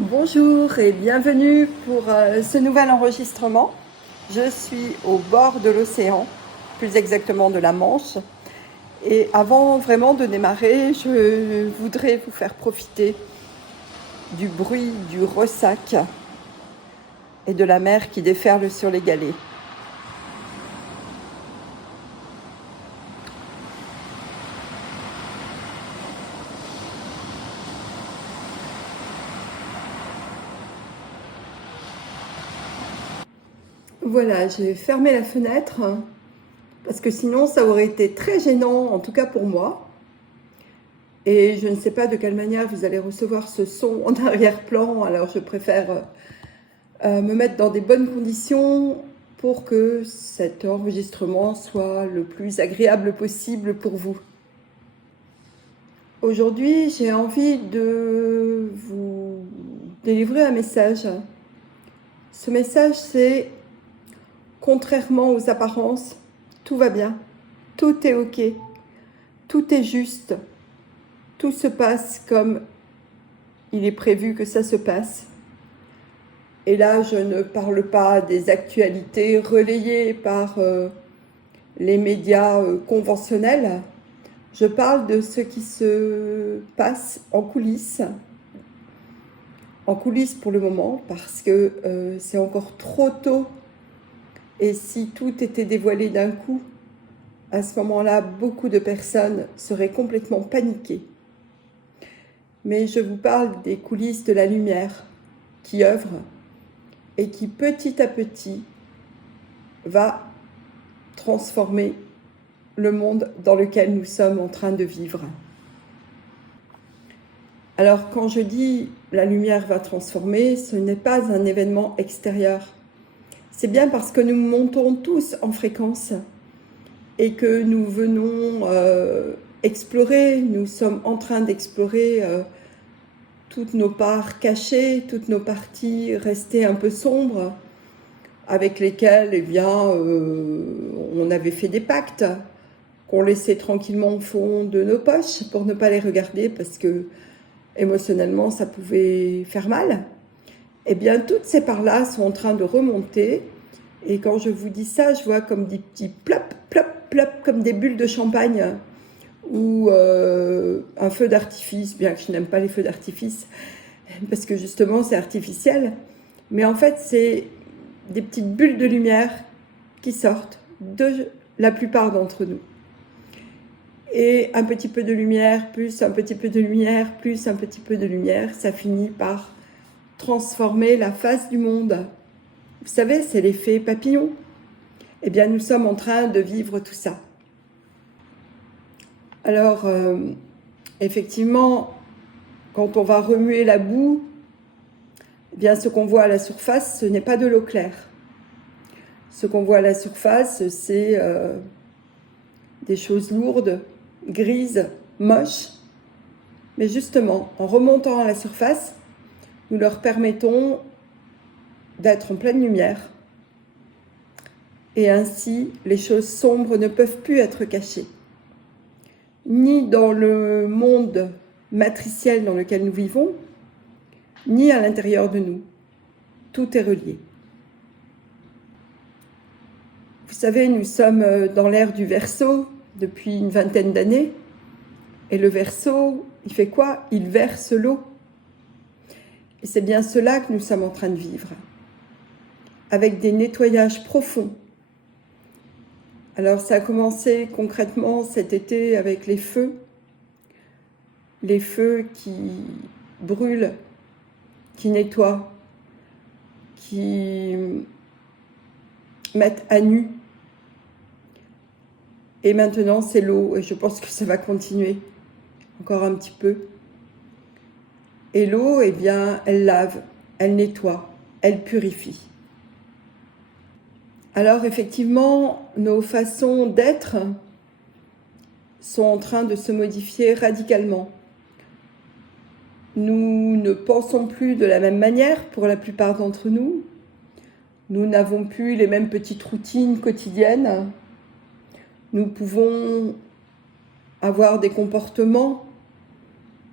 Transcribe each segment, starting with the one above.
Bonjour et bienvenue pour ce nouvel enregistrement. Je suis au bord de l'océan, plus exactement de la Manche. Et avant vraiment de démarrer, je voudrais vous faire profiter du bruit du ressac et de la mer qui déferle sur les galets. Voilà, j'ai fermé la fenêtre parce que sinon ça aurait été très gênant, en tout cas pour moi. Et je ne sais pas de quelle manière vous allez recevoir ce son en arrière-plan, alors je préfère me mettre dans des bonnes conditions pour que cet enregistrement soit le plus agréable possible pour vous. Aujourd'hui, j'ai envie de vous délivrer un message. Ce message, c'est: contrairement aux apparences, tout va bien, tout est ok, tout est juste, tout se passe comme il est prévu que ça se passe. Et là, je ne parle pas des actualités relayées par les médias conventionnels. Je parle de ce qui se passe en coulisses pour le moment, parce que c'est encore trop tôt. Et si tout était dévoilé d'un coup, à ce moment-là, beaucoup de personnes seraient complètement paniquées. Mais je vous parle des coulisses de la lumière qui œuvre et qui petit à petit va transformer le monde dans lequel nous sommes en train de vivre. Alors quand je dis la lumière va transformer, ce n'est pas un événement extérieur. C'est bien parce que nous montons tous en fréquence et que nous venons explorer, nous sommes en train d'explorer toutes nos parts cachées, toutes nos parties restées un peu sombres, avec lesquelles on avait fait des pactes, qu'on laissait tranquillement au fond de nos poches pour ne pas les regarder parce que émotionnellement ça pouvait faire mal. Eh bien, toutes ces parts-là sont en train de remonter. Et quand je vous dis ça, je vois comme des petits plop, plop, plop, comme des bulles de champagne ou un feu d'artifice, bien que je n'aime pas les feux d'artifice, parce que justement c'est artificiel. Mais en fait, c'est des petites bulles de lumière qui sortent de la plupart d'entre nous. Et un petit peu de lumière, plus un petit peu de lumière, plus un petit peu de lumière, ça finit par transformer la face du monde. Vous savez, c'est l'effet papillon. Eh bien, nous sommes en train de vivre tout ça. Alors, effectivement, quand on va remuer la boue, eh bien, ce qu'on voit à la surface, ce n'est pas de l'eau claire. Ce qu'on voit à la surface, c'est des choses lourdes, grises, moches. Mais justement, en remontant à la surface, nous leur permettons d'être en pleine lumière. Et ainsi, les choses sombres ne peuvent plus être cachées. Ni dans le monde matriciel dans lequel nous vivons, ni à l'intérieur de nous. Tout est relié. Vous savez, nous sommes dans l'ère du Verseau depuis une vingtaine d'années. Et le Verseau, il fait quoi? Il verse l'eau. Et c'est bien cela que nous sommes en train de vivre, avec des nettoyages profonds. Alors ça a commencé concrètement cet été avec les feux qui brûlent, qui nettoient, qui mettent à nu. Et maintenant c'est l'eau, et je pense que ça va continuer encore un petit peu. Et l'eau, eh bien, elle lave, elle nettoie, elle purifie. Alors effectivement, nos façons d'être sont en train de se modifier radicalement. Nous ne pensons plus de la même manière pour la plupart d'entre nous. Nous n'avons plus les mêmes petites routines quotidiennes. Nous pouvons avoir des comportements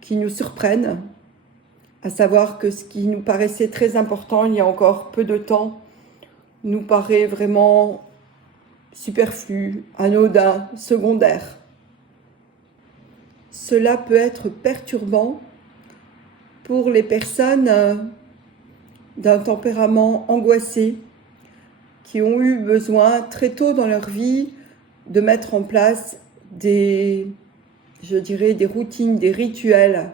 qui nous surprennent, à savoir que ce qui nous paraissait très important il y a encore peu de temps nous paraît vraiment superflu, anodin, secondaire. Cela peut être perturbant pour les personnes d'un tempérament angoissé qui ont eu besoin très tôt dans leur vie de mettre en place des routines, des rituels,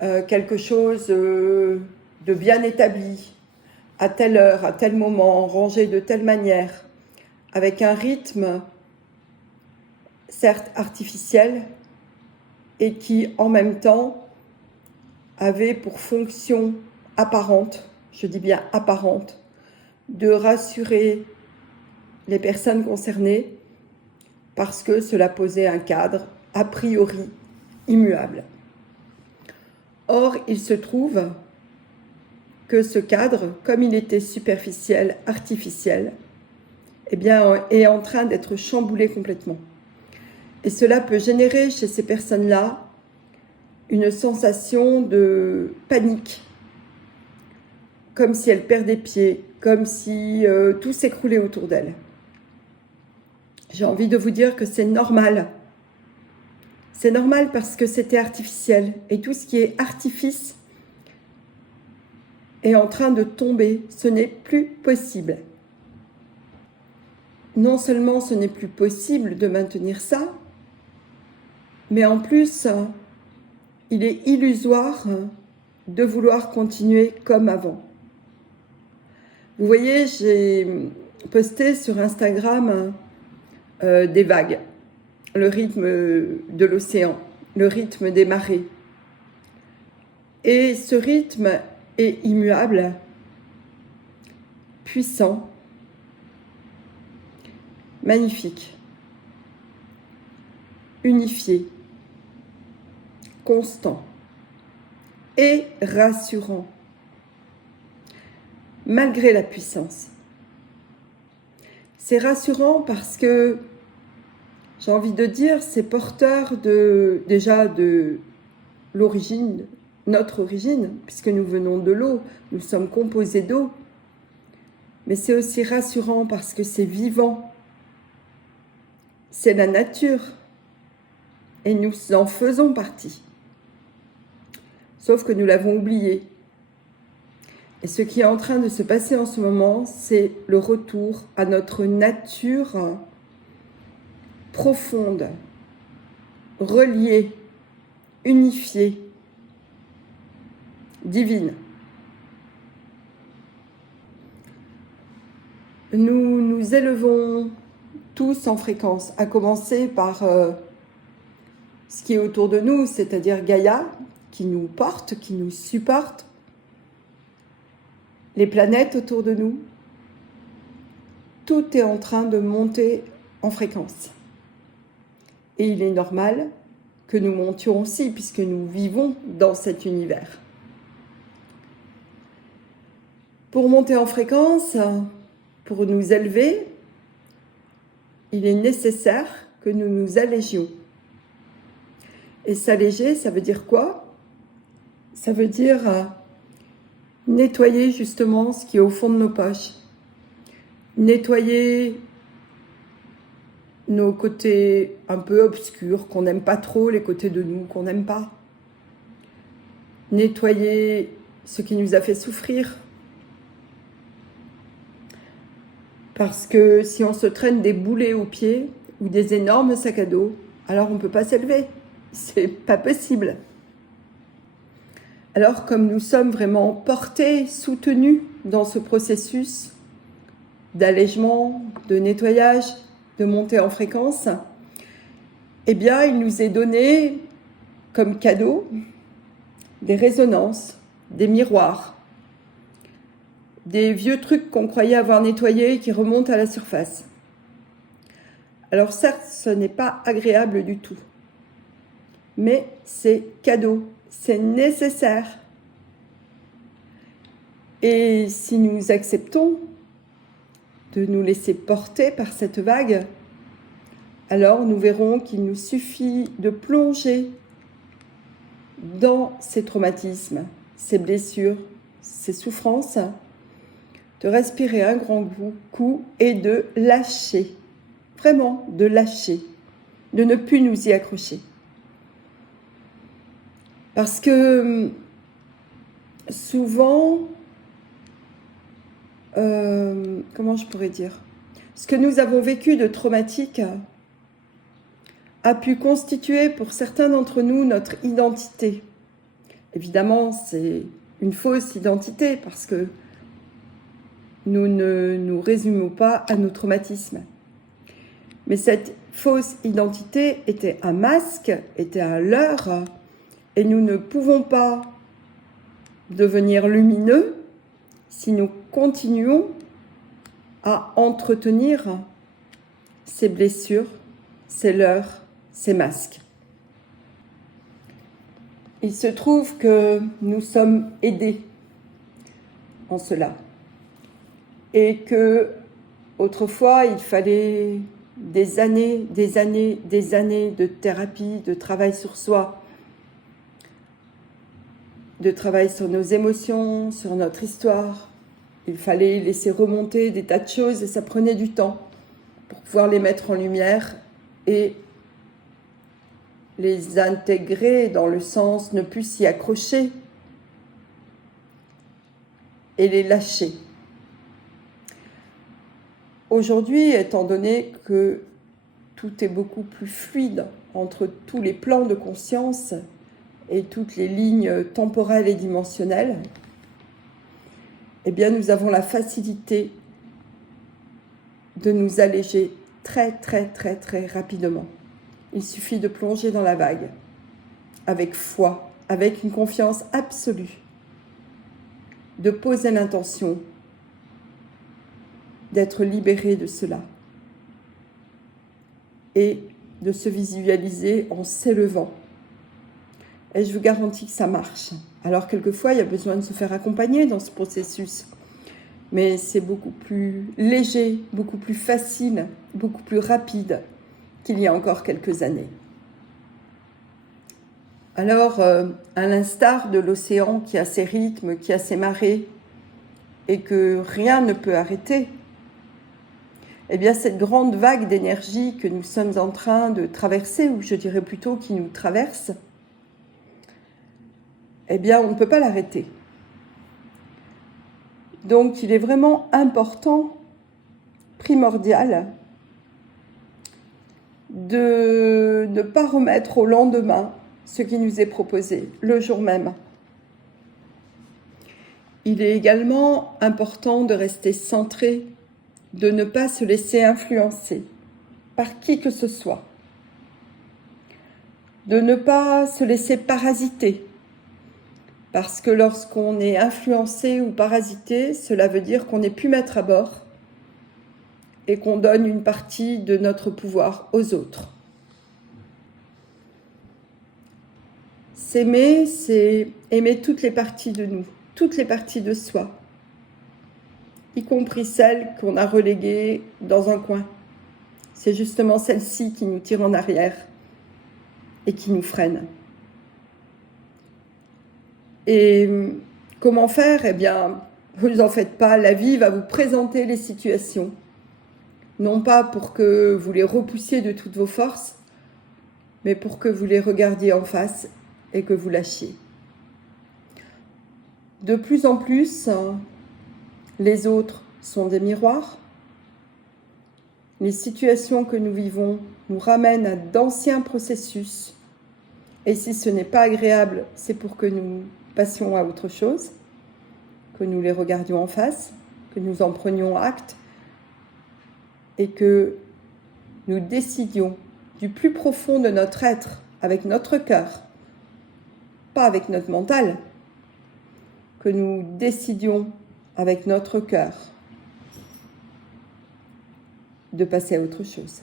quelque chose de bien établi, à telle heure, à tel moment, rangé de telle manière, avec un rythme certes artificiel et qui en même temps avait pour fonction apparente, je dis bien apparente, de rassurer les personnes concernées parce que cela posait un cadre a priori immuable. Or, il se trouve que ce cadre, comme il était superficiel, artificiel, eh bien, est en train d'être chamboulé complètement. Et cela peut générer chez ces personnes-là une sensation de panique, comme si elles perdaient pied, comme si tout s'écroulait autour d'elles. J'ai envie de vous dire que c'est normal. C'est normal parce que c'était artificiel. Et tout ce qui est artifice est en train de tomber. Ce n'est plus possible. Non seulement ce n'est plus possible de maintenir ça, mais en plus, il est illusoire de vouloir continuer comme avant. Vous voyez, j'ai posté sur Instagram des vagues, le rythme de l'océan, le rythme des marées. Et ce rythme est immuable, puissant, magnifique, unifié, constant et rassurant, malgré la puissance. C'est rassurant parce que, j'ai envie de dire, c'est porteur déjà de l'origine, notre origine, puisque nous venons de l'eau, nous sommes composés d'eau. Mais c'est aussi rassurant parce que c'est vivant. C'est la nature. Et nous en faisons partie. Sauf que nous l'avons oublié. Et ce qui est en train de se passer en ce moment, c'est le retour à notre nature profonde, reliée, unifiée, divine. Nous nous élevons tous en fréquence, à commencer par ce qui est autour de nous, c'est-à-dire Gaïa, qui nous porte, qui nous supporte, les planètes autour de nous. Tout est en train de monter en fréquence. Et il est normal que nous montions aussi, puisque nous vivons dans cet univers. Pour monter en fréquence, pour nous élever, il est nécessaire que nous nous allégions. Et s'alléger, ça veut dire quoi? Ça veut dire nettoyer justement ce qui est au fond de nos poches. Nettoyer nos côtés un peu obscurs, qu'on n'aime pas trop, les côtés de nous qu'on n'aime pas. Nettoyer ce qui nous a fait souffrir. Parce que si on se traîne des boulets aux pieds ou des énormes sacs à dos, alors on ne peut pas s'élever. C'est pas possible. Alors comme nous sommes vraiment portés, soutenus dans ce processus d'allègement, de nettoyage, de montée en fréquence, eh bien il nous est donné comme cadeau des résonances, des miroirs, des vieux trucs qu'on croyait avoir nettoyés et qui remontent à la surface. Alors certes, ce n'est pas agréable du tout, mais c'est cadeau, c'est nécessaire. Et si nous acceptons de nous laisser porter par cette vague, alors nous verrons qu'il nous suffit de plonger dans ces traumatismes, ces blessures, ces souffrances, de respirer un grand coup et de lâcher, vraiment de lâcher, de ne plus nous y accrocher. Parce que souvent, comment je pourrais dire, ce que nous avons vécu de traumatique a pu constituer pour certains d'entre nous notre identité. Évidemment, c'est une fausse identité parce que nous ne nous résumons pas à nos traumatismes. Mais cette fausse identité était un masque, était un leurre, et nous ne pouvons pas devenir lumineux si nous continuons à entretenir ces blessures, ces leurres, ces masques. Il se trouve que nous sommes aidés en cela et que autrefois il fallait des années de thérapie, de travail sur soi, de travail sur nos émotions, sur notre histoire. Il fallait laisser remonter des tas de choses et ça prenait du temps pour pouvoir les mettre en lumière et les intégrer dans le sens ne plus s'y accrocher et les lâcher. Aujourd'hui, étant donné que tout est beaucoup plus fluide entre tous les plans de conscience et toutes les lignes temporelles et dimensionnelles, eh bien, nous avons la facilité de nous alléger très rapidement. Il suffit de plonger dans la vague, avec foi, avec une confiance absolue, de poser l'intention d'être libéré de cela et de se visualiser en s'élevant. Et je vous garantis que ça marche. Alors quelquefois, il y a besoin de se faire accompagner dans ce processus. Mais c'est beaucoup plus léger, beaucoup plus facile, beaucoup plus rapide qu'il y a encore quelques années. Alors, à l'instar de l'océan qui a ses rythmes, qui a ses marées, et que rien ne peut arrêter, eh bien cette grande vague d'énergie que nous sommes en train de traverser, ou je dirais plutôt qui nous traverse, eh bien on ne peut pas l'arrêter. Donc il est vraiment important, primordial, de ne pas remettre au lendemain ce qui nous est proposé, le jour même. Il est également important de rester centré, de ne pas se laisser influencer par qui que ce soit, de ne pas se laisser parasiter, parce que lorsqu'on est influencé ou parasité, cela veut dire qu'on n'est plus maître à bord et qu'on donne une partie de notre pouvoir aux autres. S'aimer, c'est aimer toutes les parties de nous, toutes les parties de soi, y compris celles qu'on a reléguées dans un coin. C'est justement celles-ci qui nous tirent en arrière et qui nous freinent. Et comment faire ? Eh bien, vous en faites pas, la vie va vous présenter les situations. Non pas pour que vous les repoussiez de toutes vos forces, mais pour que vous les regardiez en face et que vous lâchiez. De plus en plus, les autres sont des miroirs. Les situations que nous vivons nous ramènent à d'anciens processus. Et si ce n'est pas agréable, c'est pour que nous passions à autre chose, que nous les regardions en face, que nous en prenions acte et que nous décidions du plus profond de notre être, avec notre cœur, pas avec notre mental, que nous décidions avec notre cœur de passer à autre chose.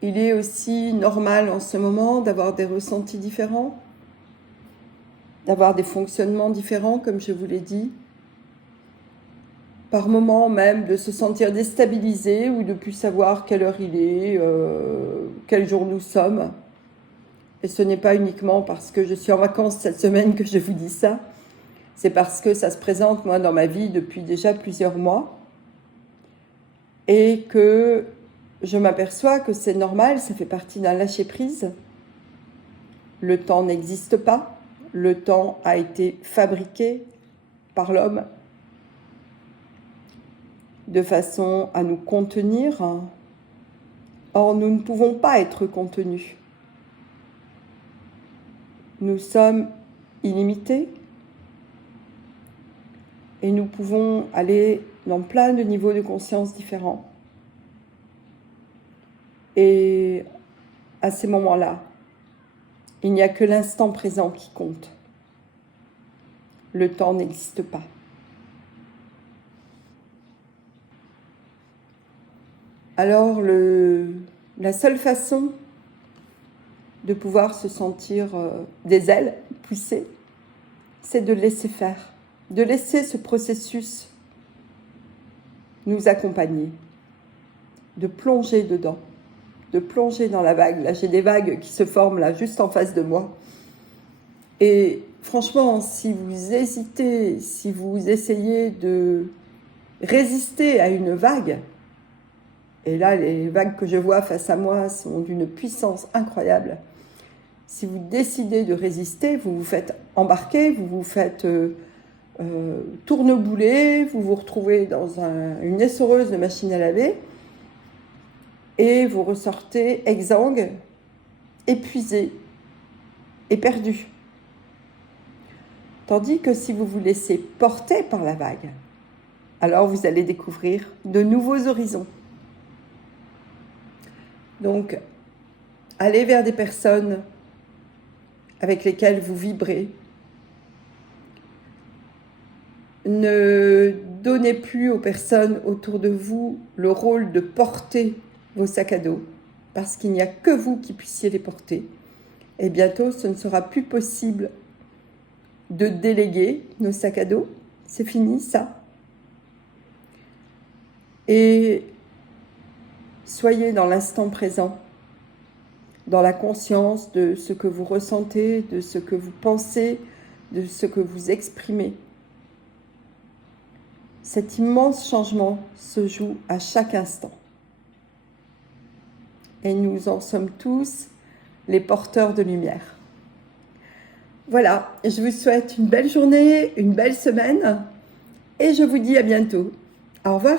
Il est aussi normal en ce moment d'avoir des ressentis différents, d'avoir des fonctionnements différents, comme je vous l'ai dit, par moments même de se sentir déstabilisé ou de ne plus savoir quelle heure il est, quel jour nous sommes. Et ce n'est pas uniquement parce que je suis en vacances cette semaine que je vous dis ça. C'est parce que ça se présente, moi, dans ma vie depuis déjà plusieurs mois. Et que je m'aperçois que c'est normal, ça fait partie d'un lâcher-prise. Le temps n'existe pas. Le temps a été fabriqué par l'homme de façon à nous contenir. Or, nous ne pouvons pas être contenus. Nous sommes illimités et nous pouvons aller dans plein de niveaux de conscience différents. Et à ces moments-là, il n'y a que l'instant présent qui compte. Le temps n'existe pas. Alors, la seule façon de pouvoir se sentir des ailes poussées, c'est de laisser faire, de laisser ce processus nous accompagner, de plonger dedans, de plonger dans la vague. Là, j'ai des vagues qui se forment là, juste en face de moi. Et franchement, si vous hésitez, si vous essayez de résister à une vague, et là, les vagues que je vois face à moi sont d'une puissance incroyable. Si vous décidez de résister, vous vous faites embarquer, vous vous faites tournebouler, vous vous retrouvez dans une essoreuse de machine à laver et vous ressortez exsangue, épuisé et perdu. Tandis que si vous vous laissez porter par la vague, alors vous allez découvrir de nouveaux horizons. Donc, allez vers des personnes avec lesquelles vous vibrez. Ne donnez plus aux personnes autour de vous le rôle de porter vos sacs à dos, parce qu'il n'y a que vous qui puissiez les porter. Et bientôt, ce ne sera plus possible de déléguer nos sacs à dos. C'est fini, ça. Et soyez dans l'instant présent, dans la conscience de ce que vous ressentez, de ce que vous pensez, de ce que vous exprimez. Cet immense changement se joue à chaque instant. Et nous en sommes tous les porteurs de lumière. Voilà, je vous souhaite une belle journée, une belle semaine, et je vous dis à bientôt. Au revoir.